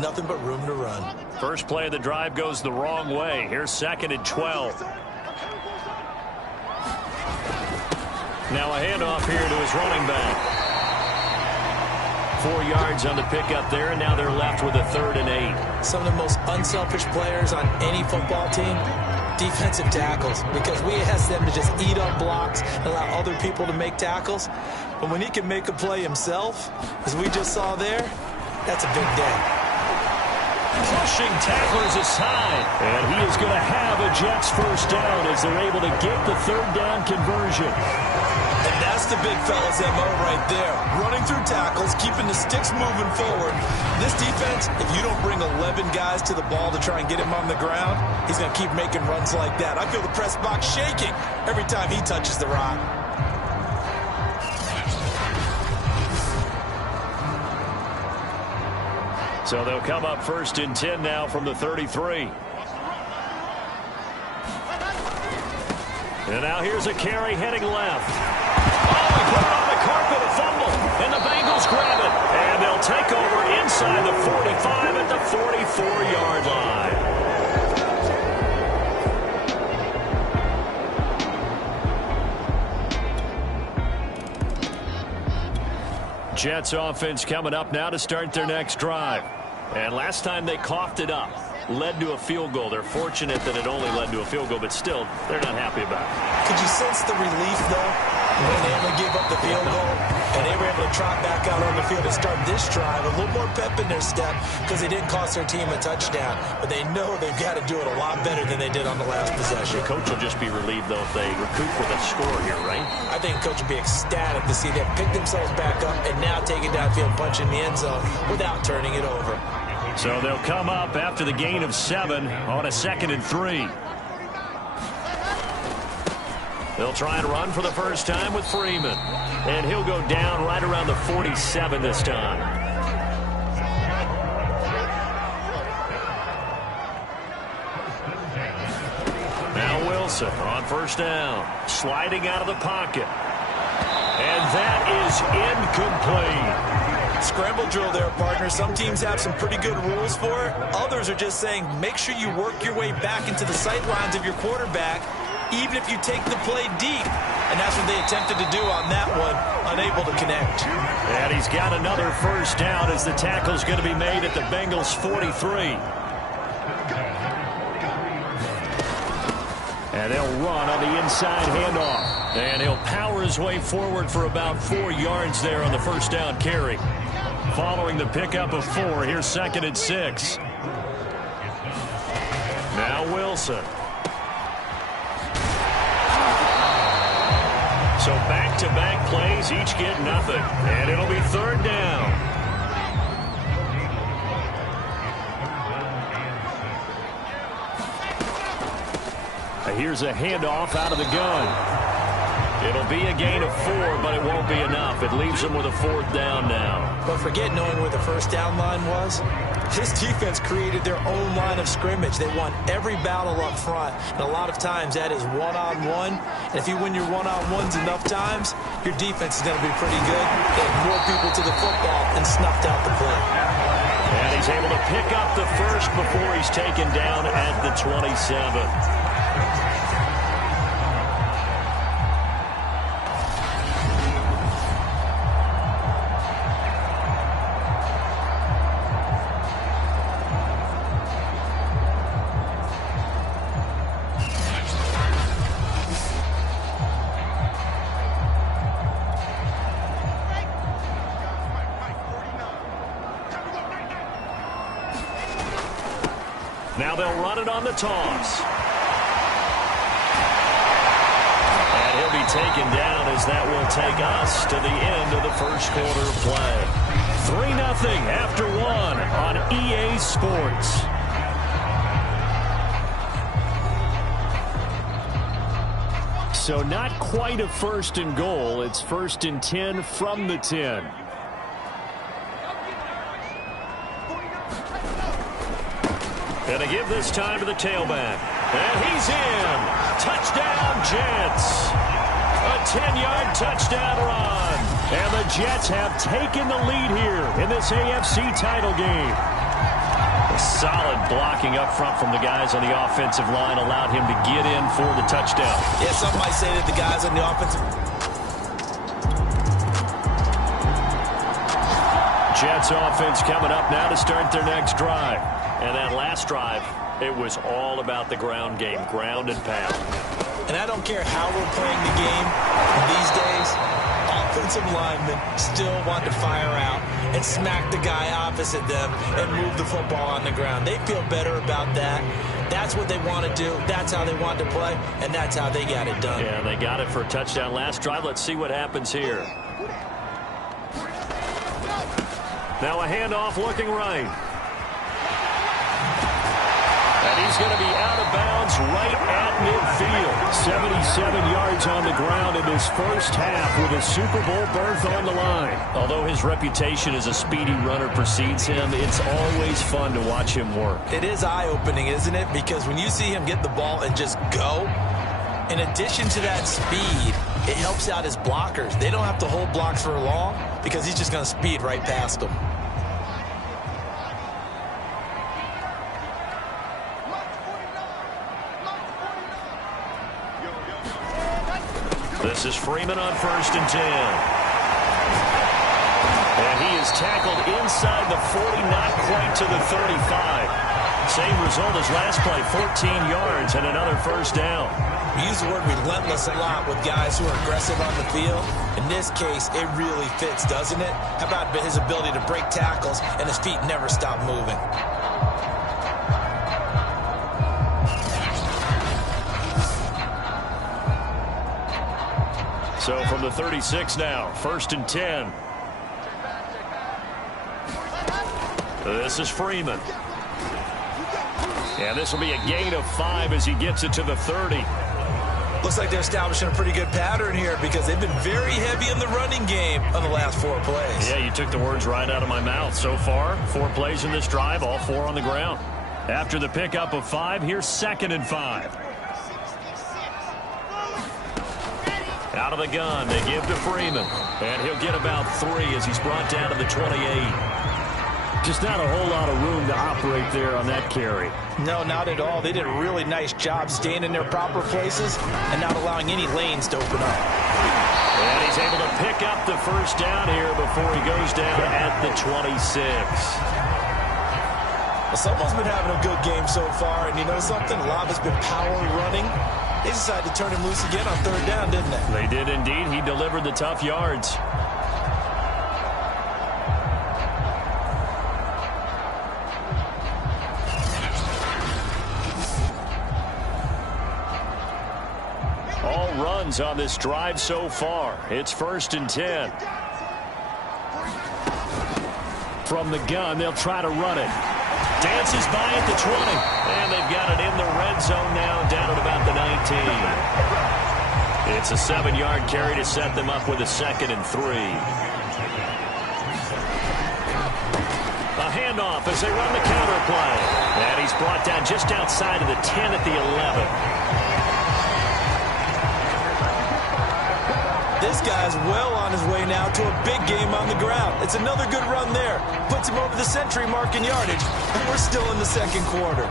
nothing but room to run. First play of the drive goes the wrong way. Here's 2nd and 12. Now a handoff here to his running back. 4 yards on the pickup there, and now they're left with a 3rd and 8. Some of the most unselfish players on any football team, defensive tackles, because we ask them to just eat up blocks and allow other people to make tackles. But when he can make a play himself, as we just saw there, that's a big day. Pushing tacklers aside, and he is going to have a Jets first down as they're able to get the 3rd down conversion. And that's the big fella's MO right there. Running through tackles, keeping the sticks moving forward. This defense, if you don't bring 11 guys to the ball to try and get him on the ground, he's going to keep making runs like that. I feel the press box shaking every time he touches the rock. So they'll come up 1st and 10 now from the 33. And now here's a carry heading left. Oh, he put it on the carpet, a fumble. And the Bengals grab it. And they'll take over inside the 45 at the 44-yard line. Jets offense coming up now to start their next drive. And last time they coughed it up, led to a field goal. They're fortunate that it only led to a field goal, but still, they're not happy about it. Could you sense the relief, though, when they only gave up the field goal and they were able to trot back out on the field and start this drive? A little more pep in their step because they didn't cost their team a touchdown, but they know they've got to do it a lot better than they did on the last possession. The coach will just be relieved, though, if they recoup with a score here, right? I think the coach will be ecstatic to see them pick themselves back up and now take it downfield, punch in the end zone without turning it over. So they'll come up after the gain of 7 on a 2nd and 3. They'll try and run for the first time with Freeman. And he'll go down right around the 47 this time. Now Wilson on first down. Sliding out of the pocket. And that is incomplete. Scramble drill there, partner. Some teams have some pretty good rules for it. Others are just saying make sure you work your way back into the sight lines of your quarterback, even if you take the play deep. And that's what they attempted to do on that one, unable to connect. And he's got another first down as the tackle's going to be made at the Bengals' 43. And they'll run on the inside handoff. And he'll power his way forward for about 4 yards there on the first down carry. Following the pickup of 4, here's 2nd and 6. Now Wilson. So back-to-back plays, each get nothing. And it'll be 3rd down. Here's a handoff out of the gun. It'll be a gain of 4, but it won't be enough. It leaves them with a 4th down now. But forget knowing where the first down line was. This defense created their own line of scrimmage. They won every battle up front. And a lot of times that is one-on-one. And if you win your one-on-ones enough times, your defense is going to be pretty good. They had more people to the football and snuffed out the play. And he's able to pick up the first before he's taken down at the 27. Now they'll run it on the toss. And he'll be taken down as that will take us to the end of the first quarter of play. 3-0 after 1 on EA Sports. So not quite a 1st and goal. It's 1st and 10 from the 10. And they give this time to the tailback. And he's in. Touchdown, Jets. A 10-yard touchdown run. And the Jets have taken the lead here in this AFC title game. Solid blocking up front from the guys on the offensive line allowed him to get in for the touchdown. Yeah, some might say that the guys on the offensive... Jets offense coming up now to start their next drive. And that last drive, it was all about the ground game, ground and pound. And I don't care how we're playing the game these days, offensive linemen still want to fire out and smack the guy opposite them and move the football on the ground. They feel better about that. That's what they want to do. That's how they want to play, and that's how they got it done. Yeah, they got it for a touchdown last drive. Let's see what happens here. Now a handoff looking right. And he's going to be out of bounds right at midfield. 77 yards on the ground in his first half with a Super Bowl berth on the line. Although his reputation as a speedy runner precedes him, it's always fun to watch him work. It is eye-opening, isn't it? Because when you see him get the ball and just go, in addition to that speed, it helps out his blockers. They don't have to hold blocks for long because he's just going to speed right past them. This is Freeman on 1st and 10. And he is tackled inside the 40, not quite to the 35. Same result as last play, 14 yards and another first down. We use the word relentless a lot with guys who are aggressive on the field. In this case, it really fits, doesn't it? How about his ability to break tackles and his feet never stop moving? So from the 36 now, 1st and 10. This is Freeman. And this will be a gain of 5 as he gets it to the 30. Looks like they're establishing a pretty good pattern here because they've been very heavy in the running game on the last 4 plays. Yeah, you took the words right out of my mouth. So far, 4 plays in this drive, all 4 on the ground. After the pickup of 5, here's 2nd and 5. Out of the gun, they give to Freeman. And he'll get about 3 as he's brought down to the 28. Just not a whole lot of room to operate there on that carry. No, not at all. They did a really nice job staying in their proper places and not allowing any lanes to open up. And he's able to pick up the first down here before he goes down at the 26. Well, someone's been having a good game so far, and you know something? A lot of it's been power running. They decided to turn him loose again on 3rd down, didn't they? They did indeed. He delivered the tough yards. All runs on this drive so far. It's 1st and 10. From the gun, they'll try to run it. Dances by at the 20. And they've got it in the red zone now, down at about the 19. It's a 7-yard carry to set them up with a 2nd and 3. A handoff as they run the counter play. And he's brought down just outside of the 10 at the 11. This guy's well on his way now to a big game on the ground. It's another good run there. Puts him over the century mark in yardage, and we're still in the 2nd quarter.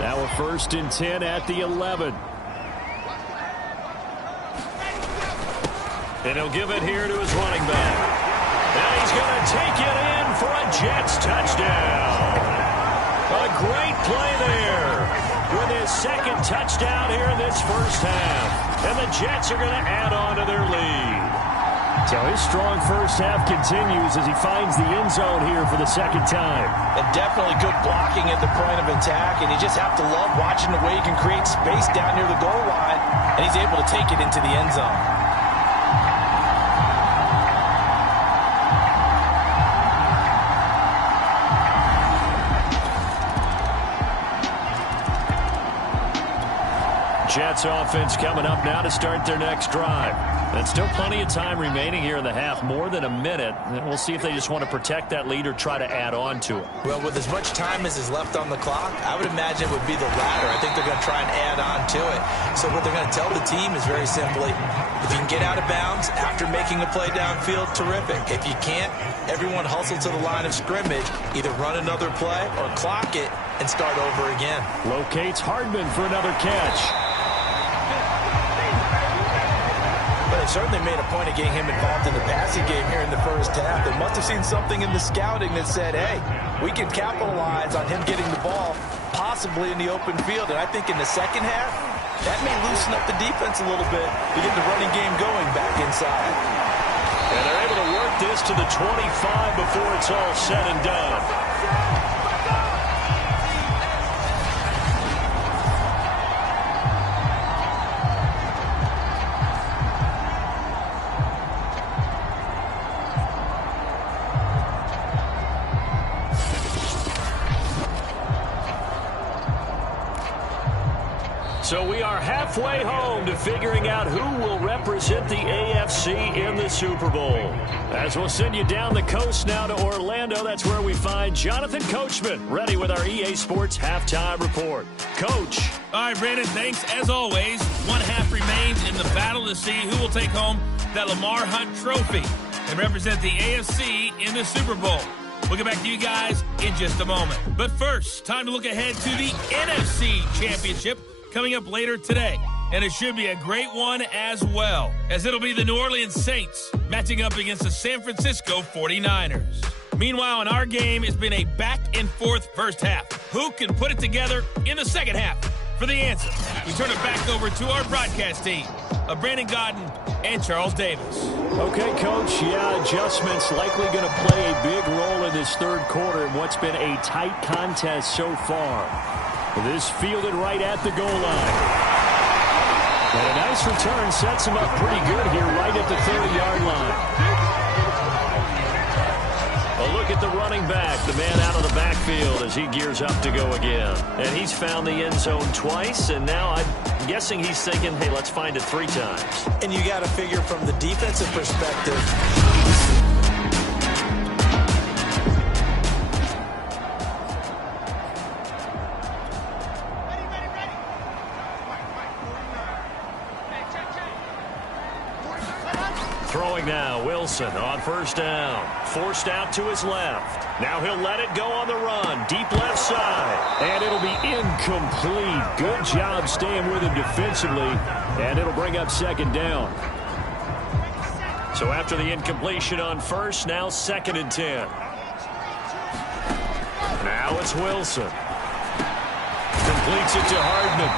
Now a 1st and 10 at the 11. And he'll give it here to his running back. And he's going to take it in for a Jets touchdown. A great play there with his 2nd touchdown here in this first half. And the Jets are going to add on to their lead. So his strong first half continues as he finds the end zone here for the 2nd time. And definitely good blocking at the point of attack. And you just have to love watching the way he can create space down near the goal line. And he's able to take it into the end zone. Jets offense coming up now to start their next drive. And still plenty of time remaining here in the half, more than a minute. And we'll see if they just want to protect that lead or try to add on to it. Well, with as much time as is left on the clock, I would imagine it would be the latter. I think they're going to try and add on to it. So what they're going to tell the team is very simply, if you can get out of bounds after making a play downfield, terrific. If you can't, everyone hustle to the line of scrimmage, either run another play or clock it and start over again. Locates Hardman for another catch. But they certainly made a point of getting him involved in the passing game here in the first half. They must have seen something in the scouting that said, hey, we can capitalize on him getting the ball possibly in the open field. And I think in the second half, that may loosen up the defense a little bit to get the running game going back inside. And they're able to work this to the 25 before it's all said and done. So we are halfway home to figuring out who will represent the AFC in the Super Bowl. As we'll send you down the coast now to Orlando, that's where we find Jonathan Coachman, ready with our EA Sports Halftime Report. Coach. All right, Brandon, thanks. As always, one half remains in the battle to see who will take home that Lamar Hunt trophy and represent the AFC in the Super Bowl. We'll get back to you guys in just a moment. But first, time to look ahead to the NFC Championship coming up later today. And it should be a great one as well, as it'll be the New Orleans Saints matching up against the San Francisco 49ers. Meanwhile, in our game, it's been a back-and-forth first half. Who can put it together in the second half? For the answer, we turn it back over to our broadcast team of Brandon Godden and Charles Davis. Okay, Coach, adjustments likely going to play a big role in this third quarter in what's been a tight contest so far. This fielded right at the goal line. And a nice return sets him up pretty good here right at the 30-yard line. A look at the running back, the man out of the backfield as he gears up to go again. And he's found the end zone twice, and now I'm guessing he's thinking, hey, let's find it 3 times. And you got to figure from the defensive perspective, throwing now, Wilson on first down. Forced out to his left. Now he'll let it go on the run. Deep left side. And it'll be incomplete. Good job staying with him defensively. And it'll bring up second down. So after the incompletion on first, now 2nd and 10. Now it's Wilson. Completes it to Hardman.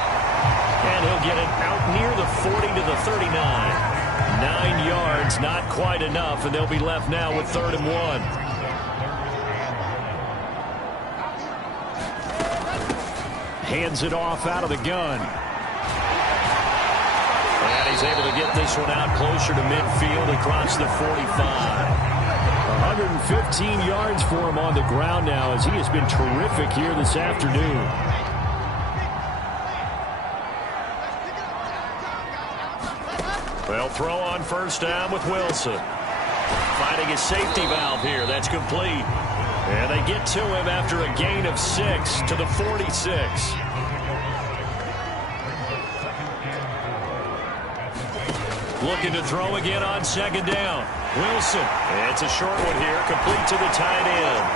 And he'll get it out near the 40 to the 39. 9 yards, not quite enough, and they'll be left now with 3rd and 1. Hands it off out of the gun. And he's able to get this one out closer to midfield across the 45. 115 yards for him on the ground now as he has been terrific here this afternoon. Well, throw on first down with Wilson. Finding his safety valve here. That's complete. And they get to him after a gain of 6 to the 46. Looking to throw again on 2nd down. Wilson. It's a short one here. Complete to the tight end.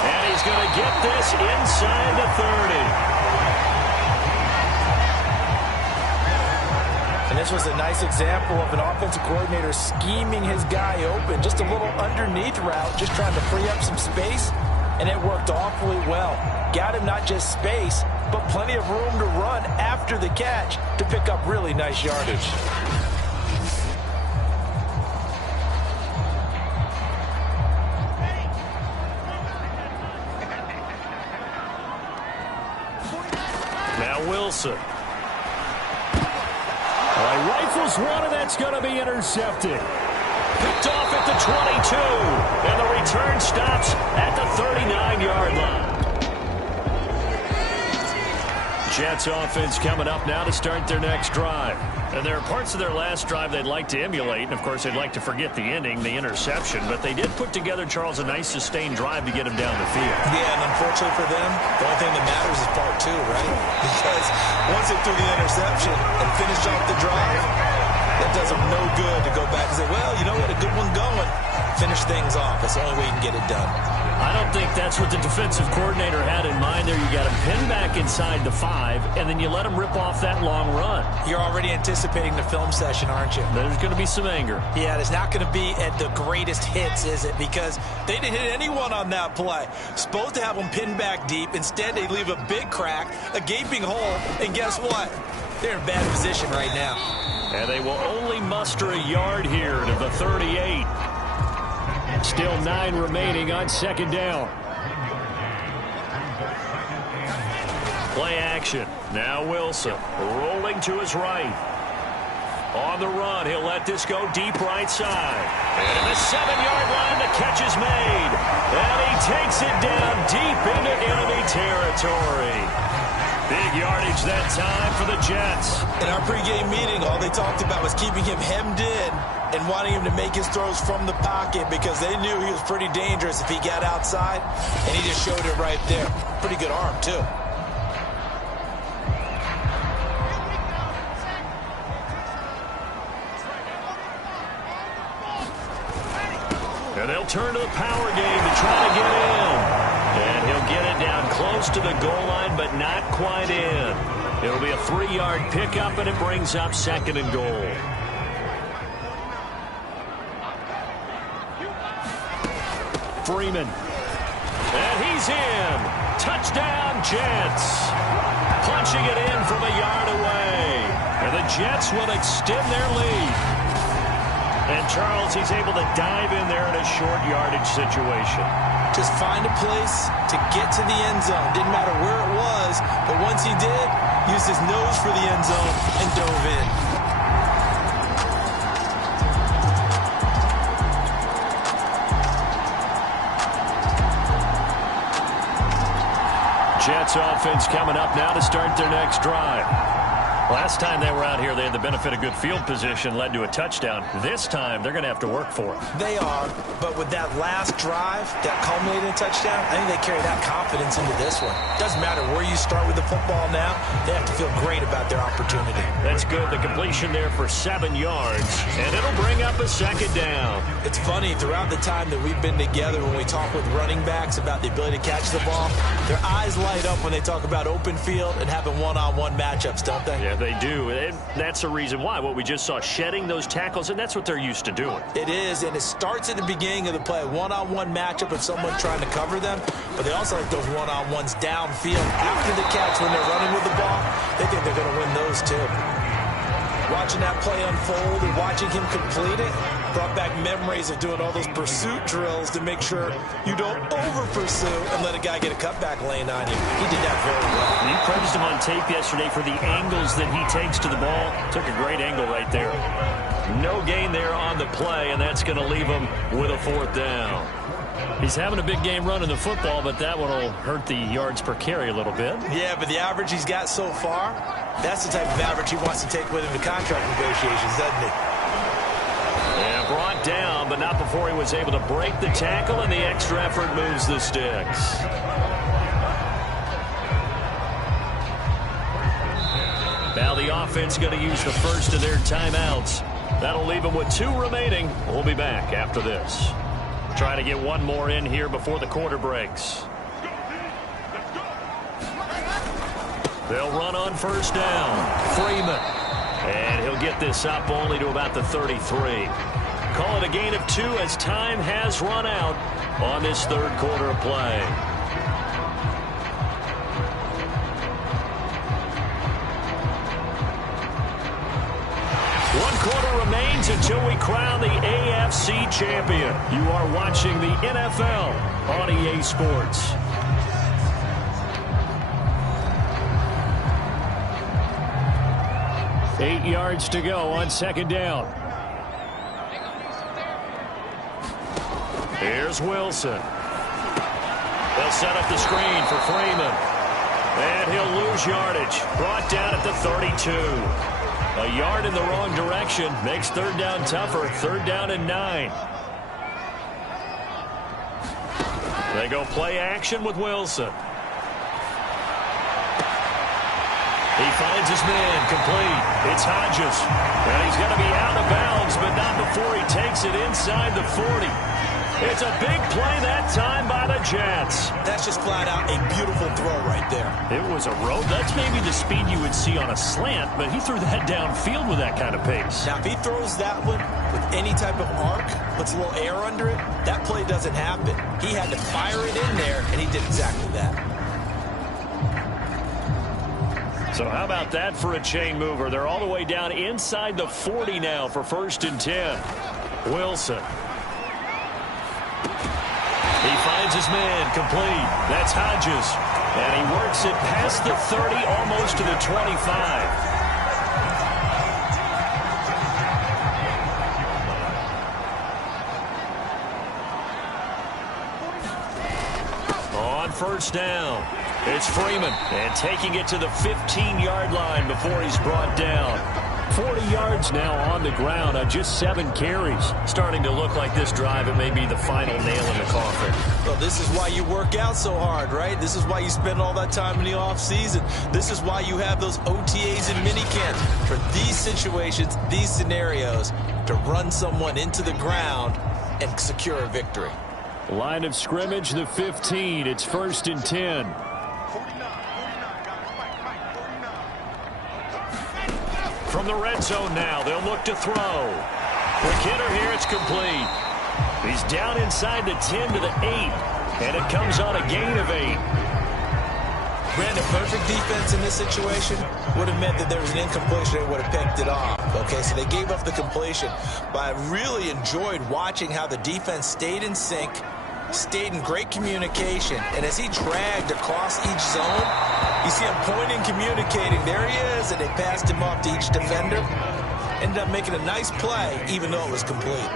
And he's going to get this inside the 30. and this was a nice example of an offensive coordinator scheming his guy open, just a little underneath route, just trying to free up some space, and it worked awfully well. Got him not just space, but plenty of room to run after the catch to pick up really nice yardage. Now Wilson. Rifles one, and that's going to be intercepted. Picked off at the 22, and the return stops at the 39-yard line. Jets offense coming up now to start their next drive. And there are parts of their last drive they'd like to emulate. And, of course, they'd like to forget the ending, the interception. But they did put together, Charles, a nice sustained drive to get him down the field. Yeah, and unfortunately for them, the only thing that matters is part two, right? Because once they threw the interception and finished off the drive, that does them no good to go back and say, well, you know what, a good one going. Finish things off. That's the only way you can get it done. I don't think that's what the defensive coordinator had in mind there. You got him pinned back inside the 5, and then you let him rip off that long run. You're already anticipating the film session, aren't you? There's going to be some anger. Yeah, it's not going to be at the greatest hits, is it? Because they didn't hit anyone on that play. Supposed to have them pinned back deep. Instead, they leave a big crack, a gaping hole, and guess what? They're in bad position right now. And they will only muster a yard here to the 38. Still 9 remaining on second down. Play action. Now Wilson rolling to his right. On the run, he'll let this go deep right side. And at the 7-yard line, the catch is made. And he takes it down deep into enemy territory. Big yardage that time for the Jets. In our pregame meeting, all they talked about was keeping him hemmed in and wanting him to make his throws from the pocket because they knew he was pretty dangerous if he got outside, and he just showed it right there. Pretty good arm, too. And they'll turn to the power game to try to get in. And he'll get it down close to the goal line, but not quite in. It'll be a 3-yard pickup, and it brings up 2nd and goal. Freeman. And he's in. Touchdown, Jets. Punching it in from a yard away. And the Jets will extend their lead. And Charles, he's able to dive in there in a short yardage situation. Just find a place to get to the end zone. Didn't matter where it was, but once he did, used his nose for the end zone and dove in. Jets offense coming up now to start their next drive. Last time they were out here, they had the benefit of good field position, led to a touchdown. This time, they're going to have to work for it. They are, but with that last drive, that culminated in a touchdown, I think they carry that confidence into this one. Doesn't matter where you start with the football now, they have to feel great about their opportunity. That's good. The completion there for 7 yards, and it'll bring up a 2nd down. It's funny, throughout the time that we've been together, when we talk with running backs about the ability to catch the ball, their eyes light up when they talk about open field and having one-on-one matchups, don't they? Yeah, they do. And that's the reason why. What we just saw, shedding those tackles, and that's what they're used to doing. It is, and it starts at the beginning of the play. One-on-one matchup of someone trying to cover them, but they also like those one-on-ones downfield after the catch when they're running with the ball. They think they're going to win those too. Watching that play unfold and watching him complete it brought back memories of doing all those pursuit drills to make sure you don't over-pursue and let a guy get a cutback lane on you. He did that very well. You praised him on tape yesterday for the angles that he takes to the ball. Took a great angle right there. No gain there on the play, and that's going to leave him with a 4th down. He's having a big game running the football, but that one will hurt the yards per carry a little bit. Yeah, but the average he's got so far, that's the type of average he wants to take with him to contract negotiations, doesn't he? Yeah, brought down, but not before he was able to break the tackle, and the extra effort moves the sticks. Now the offense going to use the first of their timeouts. That'll leave them with 2 remaining. We'll be back after this. Trying to get one more in here before the quarter breaks. They'll run on 1st down. Freeman. And he'll get this up only to about the 33. Call it a gain of 2 as time has run out on this 3rd quarter of play. One quarter remains until we crown the AFC champion. You are watching the NFL on EA Sports. Eight yards to go on 2nd down. Here's Wilson. They'll set up the screen for Freeman. And he'll lose yardage. Brought down at the 32. A yard in the wrong direction makes third down tougher. Third down and 9. They go play action with Wilson. He finds his man, complete. It's Hodges. And he's going to be out of bounds, but not before he takes it inside the 40. It's a big play that time by the Jets. That's just flat out a beautiful throw right there. It was a rope. That's maybe the speed you would see on a slant, but he threw that downfield with that kind of pace. Now, if he throws that one with any type of arc, puts a little air under it, that play doesn't happen. He had to fire it in there, and he did exactly that. So how about that for a chain mover? They're all the way down inside the 40 now for 1st and 10. Wilson. He finds his man, complete. That's Hodges. And he works it past the 30, almost to the 25. On 1st down, it's Freeman. And taking it to the 15-yard line before he's brought down. 40 yards now on the ground on just 7 carries. Starting to look like this drive, it may be the final nail in the coffin. Well, this is why you work out so hard, right? This is why you spend all that time in the offseason. This is why you have those OTAs and minicamps. For these situations, these scenarios, to run someone into the ground and secure a victory. Line of scrimmage, the 15. It's 1st and 10. From the red zone now, they'll look to throw. The kidder here, it's complete. He's down inside the 10 to the 8, and it comes on a gain of 8. Brandon, perfect defense in this situation would have meant that there was an incompletion. They would have picked it off. Okay, so they gave up the completion. But I really enjoyed watching how the defense stayed in sync, stayed in great communication, and as he dragged across each zone, you see him pointing, communicating. There he is, and they passed him off to each defender. Ended up making a nice play, even though it was complete.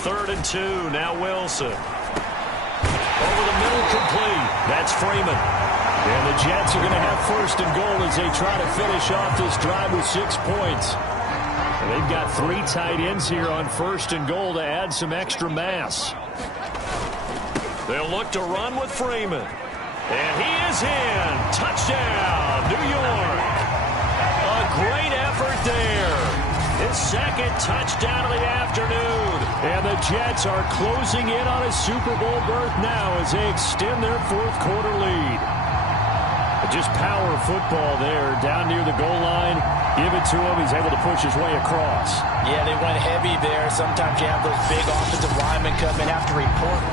3rd and 2, now Wilson. Over the middle, complete. That's Freeman. And the Jets are going to have 1st and goal as they try to finish off this drive with 6 points. And they've got 3 tight ends here on 1st and goal to add some extra mass. They'll look to run with Freeman. And he is in. Touchdown, New York. A great effort there. His 2nd touchdown of the afternoon. And the Jets are closing in on a Super Bowl berth now as they extend their 4th quarter lead. Just power football there down near the goal line. Give it to him. He's able to push his way across. Yeah, they went heavy there. Sometimes you have those big offensive linemen come in after report.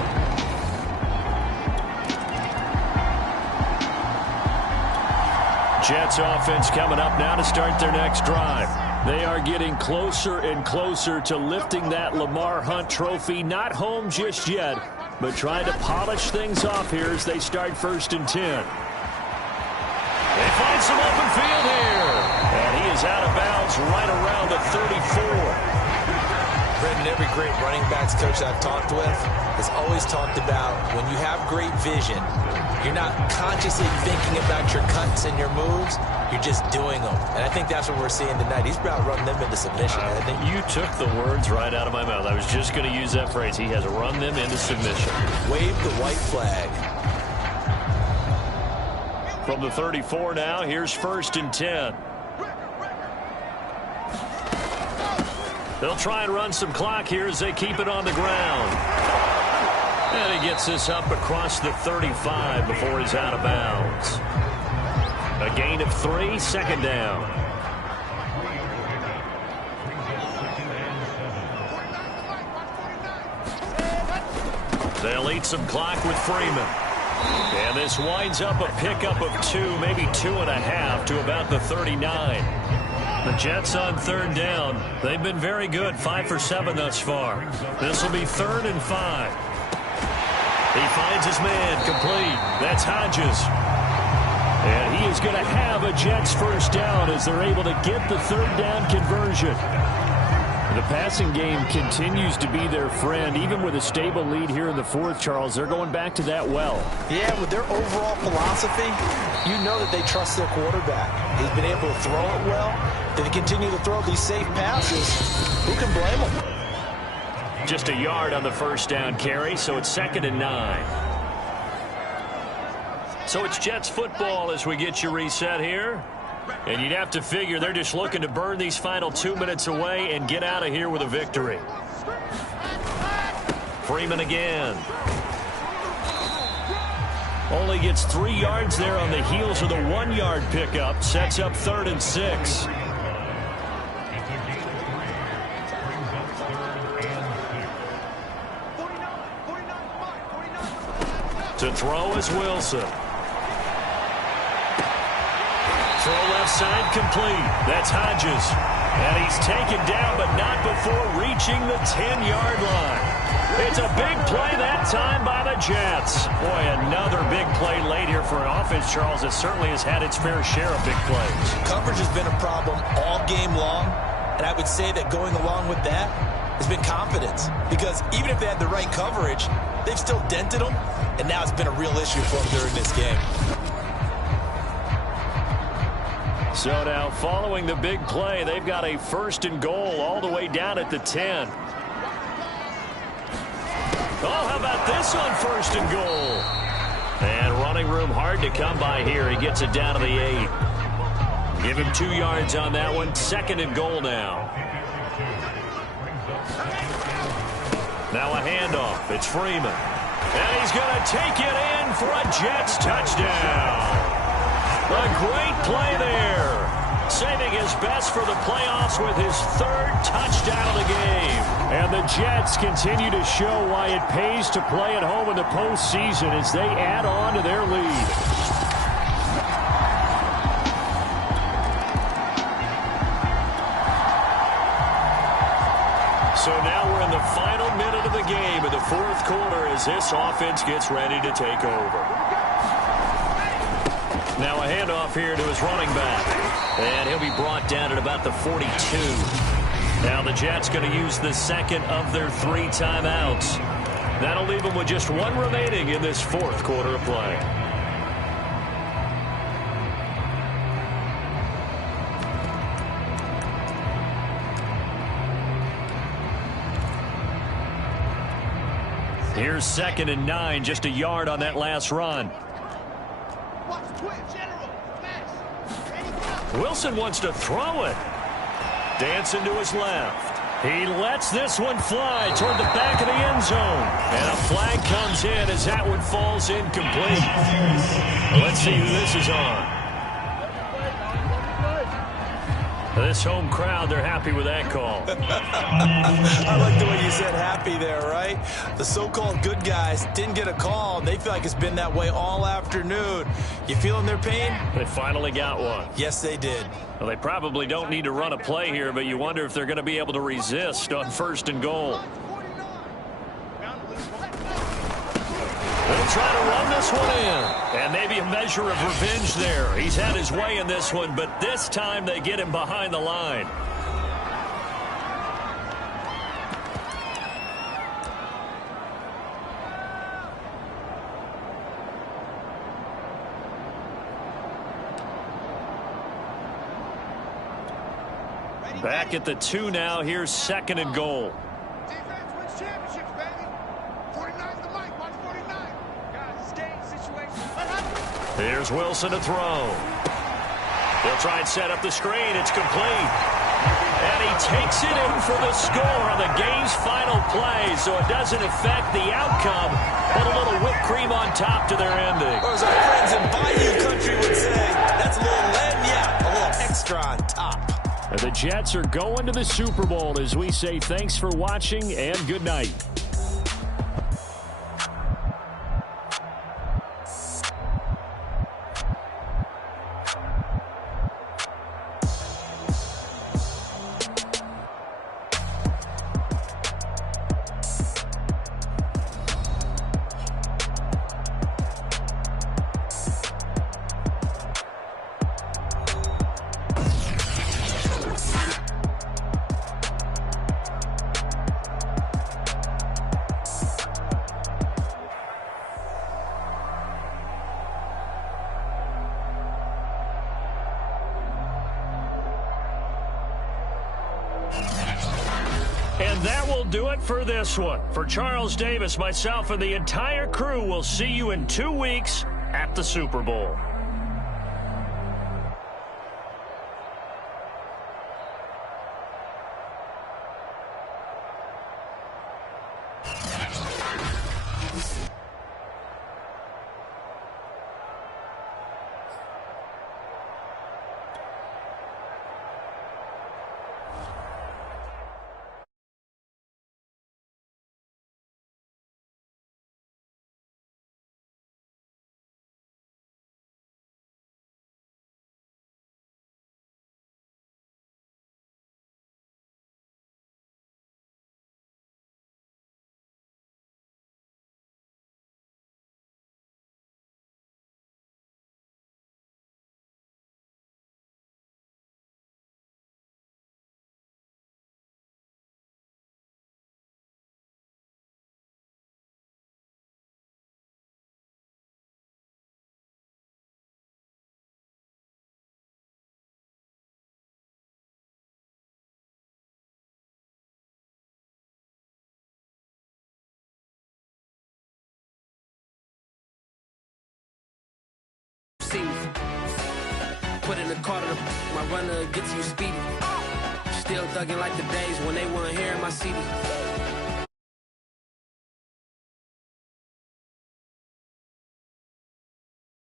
Jets offense coming up now to start their next drive. They are getting closer and closer to lifting that Lamar Hunt trophy. Not home just yet, but trying to polish things off here as they start 1st and 10. They find some open field here. And he is out of bounds right around the 34. Brendan, every great running backs coach I've talked with has always talked about when you have great vision, you're not consciously thinking about your cuts and your moves. You're just doing them. And I think that's what we're seeing tonight. He's about run them into submission. I think you took the words right out of my mouth. I was just going to use that phrase. He has run them into submission. Wave the white flag. From the 34 now, here's 1st and 10. They'll try and run some clock here as they keep it on the ground. And he gets this up across the 35 before he's out of bounds. A gain of 3, 2nd down. They'll eat some clock with Freeman. And this winds up a pickup of 2, maybe 2.5 to about the 39. The Jets on 3rd down. They've been very good, 5 for 7 thus far. This will be 3rd and 5. He finds his man, complete. That's Hodges. And he is going to have a Jets 1st down as they're able to get the 3rd down conversion. The passing game continues to be their friend. Even with a stable lead here in the fourth, Charles, they're going back to that well. Yeah, with their overall philosophy, you know that they trust their quarterback. He's been able to throw it well. If they continue to throw these safe passes, who can blame them? Just a yard on the first down carry, so it's 2nd and 9. So it's Jets football as we get you reset here. And you'd have to figure they're just looking to burn these final 2 minutes away and get out of here with a victory. Freeman again. Only gets 3 yards there on the heels of the 1-yard pickup. Sets up 3rd and 6. To throw is Wilson. Throw left side complete. That's Hodges. And he's taken down, but not before reaching the 10-yard line. It's a big play that time by the Jets. Boy, another big play late here for an offense, Charles, that certainly has had its fair share of big plays. Coverage has been a problem all game long, and I would say that going along with that has been confidence. Because even if they had the right coverage, they've still dented them, and now it's been a real issue for them during this game. So now, following the big play, they've got a 1st and goal all the way down at the 10. Oh, how about this on 1st and goal? And running room hard to come by here. He gets it down to the 8. Give him 2 yards on that one. 2nd and goal now. Now a handoff. It's Freeman. And he's going to take it in for a Jets touchdown. A great play there. Saving his best for the playoffs with his 3rd touchdown of the game. And the Jets continue to show why it pays to play at home in the postseason as they add on to their lead. So now we're in the final minute of the game in the 4th quarter as this offense gets ready to take over. Now a handoff here to his running back. And he'll be brought down at about the 42. Now the Jets going to use the 2nd of their 3 timeouts. That'll leave them with just 1 remaining in this 4th quarter of play. Here's 2nd and 9, just a yard on that last run. Wilson wants to throw it. Dancing to his left. He lets this one fly toward the back of the end zone. And a flag comes in as that one falls incomplete. Let's see who this is on. This home crowd, they're happy with that call. I like the way you said happy there, right? The so-called good guys didn't get a call, and they feel like it's been that way all afternoon. You feeling their pain? They finally got one. Yes, they did. Well, they probably don't need to run a play here, but you wonder if they're going to be able to resist on 1st and goal. They'll try to run this one in. And maybe a measure of revenge there. He's had his way in this one, but this time they get him behind the line. Back at the 2 now. Here's 2nd and goal. Defense wins championships, baby. 49's the mic. Watch 49. Guys, it's game situation. Here's Wilson to throw. They'll try and set up the screen. It's complete. And he takes it in for the score on the game's final play, so it doesn't affect the outcome, but a little whipped cream on top to their ending. Or as our friends in Bayou Country would say, that's a little lagniappe, a little extra on top. The Jets are going to the Super Bowl as we say thanks for watching and good night. And that will do it for this one. For Charles Davis, myself, and the entire crew, will see you in 2 weeks at the Super Bowl. Put in the car to my runner gets you speedy. Still thugging like the days when they weren't here in my city.